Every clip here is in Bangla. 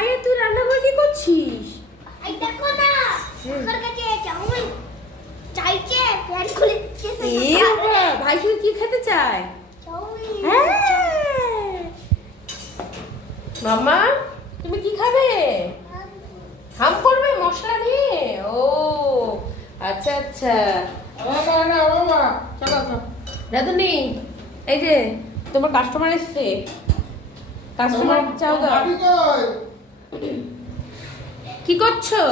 ভাইয়া তুই রান্না করে কি করছিস? এই দেখো না ওর কাছে চাউমিন চাইছে প্যান খুলে খেতে এ বাবা, ভাই শুধু কি খেতে চায়? চাউমিন হ্যাঁ। মাম্মা তুমি কি খাবে? হাম করবে মশলা দিয়ে? ও আচ্ছা আচ্ছা। রাধুনি এই যে তোমার কাস্টমার এসছে, কাস্টমার চাও দাও। কি করছো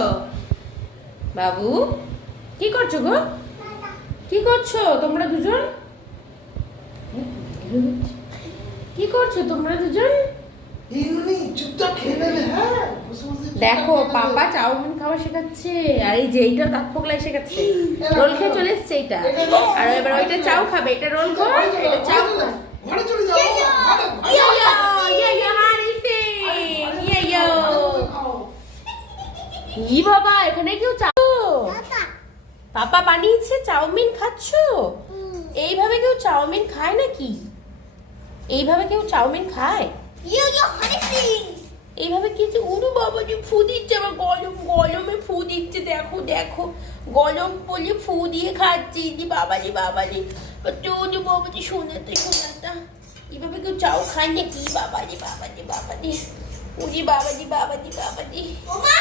বাবু? কি করছো গো? কি করছো তোমরা দুজন? কি করছো তোমরা দুজন? দেখো পাপা চাউমিন খাওয়া শেখাচ্ছে, আর এই যে এইটা দাঁত ফোকলাই শেখাচ্ছে। রোল খেয়ে চলে এসছে এইটা, আর এবার ওইটা চাউ খাবে। এটা রোল কর, এটা চাউ খা। ঘরে চলে যাও। ই বাবা, এখানে কেউ চাও? পাপা বানিয়েছে চাউমিন খাচ্ছো? এইভাবে কেউ চাউমিন খায় নাকি? এইভাবে কেউ চাউমিন খায়? এইভাবে কি যে উড়ু বাবা যে ফু দিচ্ছে, আবার গরমে ফু দিচ্ছে। দেখো দেখো গরম বলে ফু দিয়ে খাচ্ছে। দি বাবালি বাবালি তুই বাবাজি শোনাতে শোনাতা। এইভাবে কেউ চাউ খায় নাকি? বাবালি বাবালি বাবালি উড়ি বাবাজি বাবাজি বাবাজি। মা